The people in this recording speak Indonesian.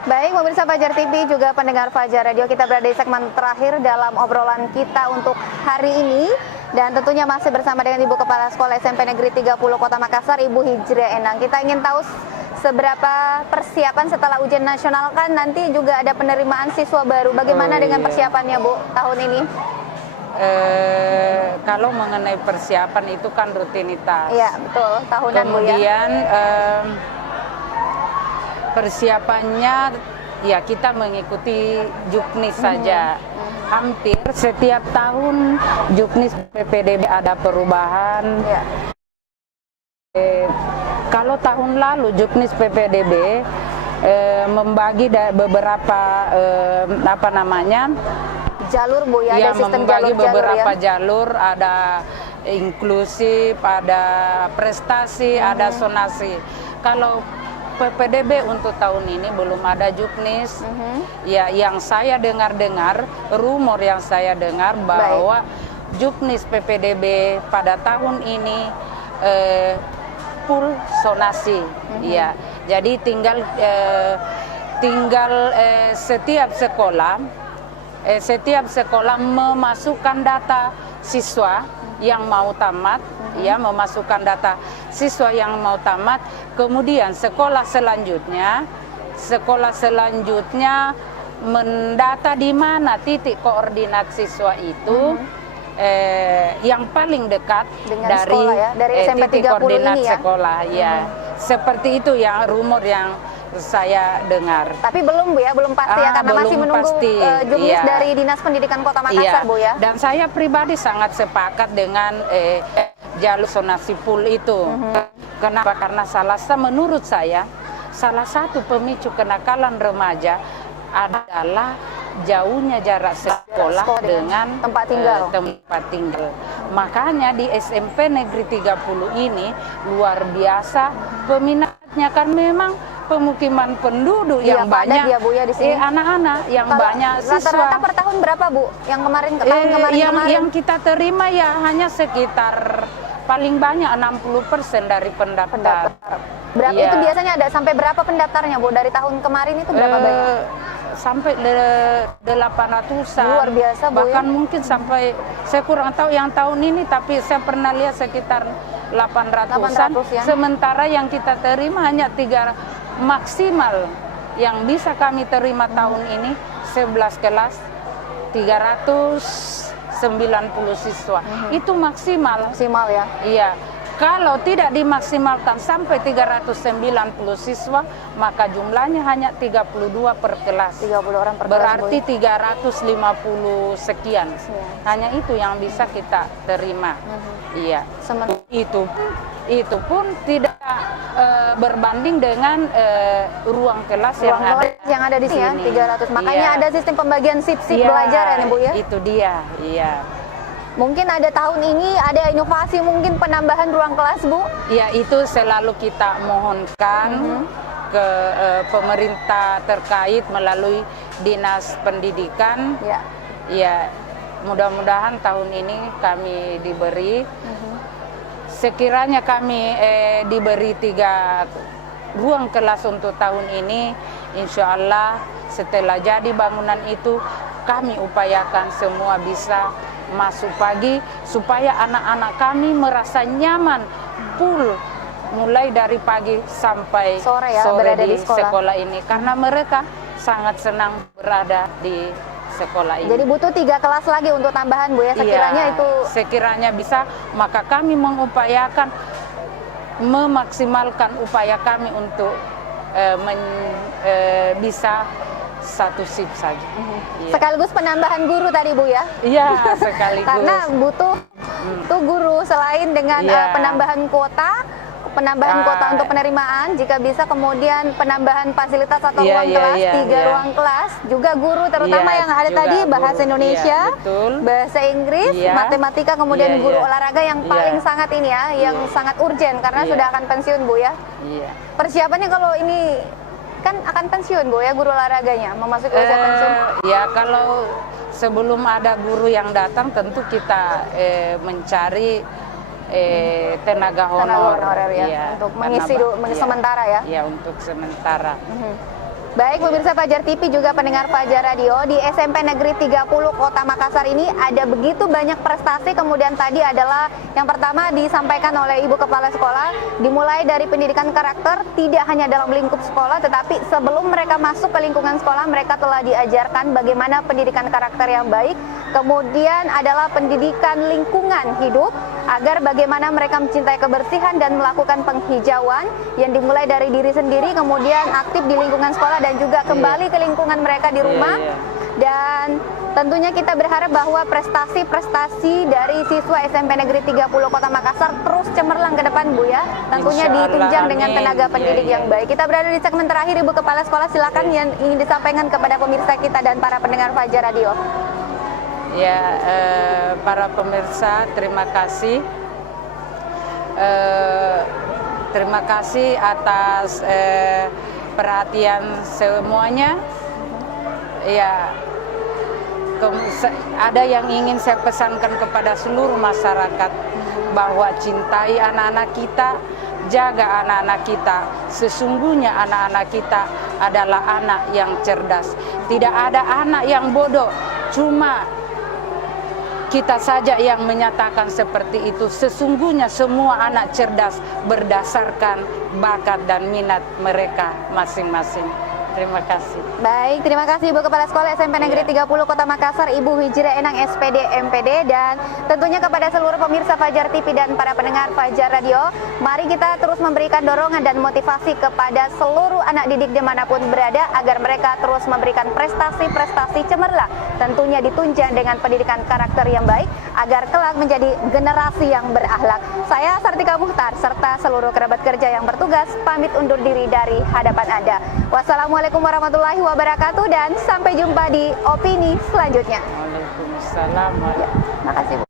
Baik, pemirsa Fajar TV juga pendengar Fajar Radio, kita berada di segmen terakhir dalam obrolan kita untuk hari ini. Dan tentunya masih bersama dengan Ibu Kepala Sekolah SMP Negeri 30 Kota Makassar, Ibu Hijriah Endang. Kita ingin tahu seberapa persiapan setelah ujian nasional, kan nanti juga ada penerimaan siswa baru. Bagaimana dengan persiapannya, Bu, tahun ini? Kalau mengenai persiapan itu kan rutinitas. Iya, betul. Tahunan, Bu, ya. Kemudian persiapannya ya kita mengikuti Juknis saja. Hampir setiap tahun Juknis PPDB ada perubahan. Ya. Kalau tahun lalu Juknis PPDB membagi beberapa jalur, Bu, ya, ada sistem membagi beberapa ya. jalur, ada inklusif, ada prestasi, ada sonasi. Kalau PPDB untuk tahun ini belum ada Juknis. Ya, yang saya dengar-dengar, rumor yang saya dengar bahwa Juknis PPDB pada tahun ini full sonasi. Ya, jadi tinggal setiap sekolah memasukkan data siswa yang mau tamat, ya, memasukkan data siswa yang mau tamat. Kemudian sekolah selanjutnya mendata di mana titik koordinat siswa itu yang paling dekat dengan dari sekolah, ya? Dari SMP titik 30 koordinat ini, ya? sekolah, ya. Seperti itu yang rumor yang saya dengar. Tapi belum, Bu, ya, belum pasti ya, karena masih menunggu Juknis dari Dinas Pendidikan Kota Makassar, Bu, ya. Dan saya pribadi sangat sepakat dengan jalur sonasi full itu. Kenapa? Karena menurut saya salah satu pemicu kenakalan remaja adalah jauhnya jarak sekolah dengan tempat tinggal. Makanya di SMP Negeri 30 ini luar biasa peminatnya, kan memang pemukiman penduduk yang banyak, ya, Bu, ya, di sini. Anak-anak yang banyak siswa. Rata-rata per tahun berapa, Bu? Yang kemarin yang kita terima ya hanya sekitar paling banyak 60% dari pendaftar. Berapa itu biasanya ada sampai berapa pendaftarnya, Bu? Dari tahun kemarin itu berapa banyak? Sampai 800-an. Luar biasa, Bu, bahkan ya? mungkin sampai, saya kurang tahu yang tahun ini, tapi saya pernah lihat sekitar 800-an. Ya? Sementara yang kita terima hanya 3 maksimal yang bisa kami terima tahun ini 11 kelas 390 siswa. Itu maksimal Ya. Iya. Kalau tidak dimaksimalkan sampai 390 siswa, maka jumlahnya hanya 32 per kelas. 30 orang per kelas. Berarti 350 sekian. Hanya itu yang bisa kita terima. Iya. Itu pun tidak berbanding dengan ruang kelas yang ada di sini, ya, 300. Makanya ada sistem pembagian sip-sip belajar, ya, Bu, ya. Itu dia, iya. Mungkin ada tahun ini ada inovasi, mungkin penambahan ruang kelas, Bu? Ya, itu selalu kita mohonkan ke pemerintah terkait melalui Dinas Pendidikan. Ya, mudah-mudahan tahun ini kami diberi. Sekiranya kami diberi 3 ruang kelas untuk tahun ini, insya Allah setelah jadi bangunan itu kami upayakan semua bisa masuk pagi supaya anak-anak kami merasa nyaman full mulai dari pagi sampai sore di sekolah ini, karena mereka sangat senang berada di sekolah ini. Jadi butuh 3 kelas lagi untuk tambahan, Bu, ya, sekiranya itu sekiranya bisa, maka kami mengupayakan memaksimalkan upaya kami untuk bisa 1 shift saja. Sekaligus penambahan guru tadi, Bu, ya? Iya, sekaligus. Karena butuh tuh guru, selain dengan penambahan kuota untuk penerimaan, jika bisa kemudian penambahan fasilitas atau ruang kelas, 3 ruang kelas, juga guru terutama yang ada tadi bahasa Indonesia, bahasa Inggris, matematika, kemudian guru olahraga yang paling sangat ini ya, yang sangat urgent karena sudah akan pensiun, Bu, ya. Persiapannya kalau ini kan akan pensiun, Bu, ya, guru olahraganya memasuki usia pensiun. Ya, kalau sebelum ada guru yang datang tentu kita mencari tenaga honor ya, untuk mengisi sementara, ya. Ya, untuk sementara. Baik pemirsa Fajar TV juga pendengar Fajar Radio, di SMP Negeri 30 Kota Makassar ini ada begitu banyak prestasi. Kemudian tadi adalah yang pertama disampaikan oleh Ibu Kepala Sekolah, dimulai dari pendidikan karakter tidak hanya dalam lingkup sekolah, tetapi sebelum mereka masuk ke lingkungan sekolah mereka telah diajarkan bagaimana pendidikan karakter yang baik. Kemudian adalah pendidikan lingkungan hidup, agar bagaimana mereka mencintai kebersihan dan melakukan penghijauan yang dimulai dari diri sendiri, kemudian aktif di lingkungan sekolah dan juga kembali ke lingkungan mereka di rumah. Dan tentunya kita berharap bahwa prestasi-prestasi dari siswa SMP Negeri 30 Kota Makassar terus cemerlang ke depan, Bu ya. Tentunya ditunjang dengan tenaga pendidik yang baik. Kita berada di segmen terakhir, Ibu Kepala Sekolah, silakan yang ingin disampaikan kepada pemirsa kita dan para pendengar Fajar Radio. Ya, para pemirsa, terima kasih. Terima kasih atas perhatian semuanya. Ya, ada yang ingin saya pesankan kepada seluruh masyarakat bahwa cintai anak-anak kita, jaga anak-anak kita. Sesungguhnya anak-anak kita adalah anak yang cerdas. Tidak ada anak yang bodoh, cuma kita saja yang menyatakan seperti itu. Sesungguhnya semua anak cerdas berdasarkan bakat dan minat mereka masing-masing. Terima kasih. Baik, terima kasih Ibu Kepala Sekolah SMP Negeri 30 Kota Makassar, Ibu Hijrah Enang SPD MPD, dan tentunya kepada seluruh pemirsa Fajar TV dan para pendengar Fajar Radio, mari kita terus memberikan dorongan dan motivasi kepada seluruh anak didik dimanapun berada agar mereka terus memberikan prestasi-prestasi cemerlang, tentunya ditunjang dengan pendidikan karakter yang baik agar kelak menjadi generasi yang berakhlak. Saya Sartika Muhtar serta seluruh kerabat kerja yang bertugas pamit undur diri dari hadapan Anda. Wassalamualaikum warahmatullahi wabarakatuh dan sampai jumpa di opini selanjutnya. Waalaikumsalam. Ya, makasih Bu.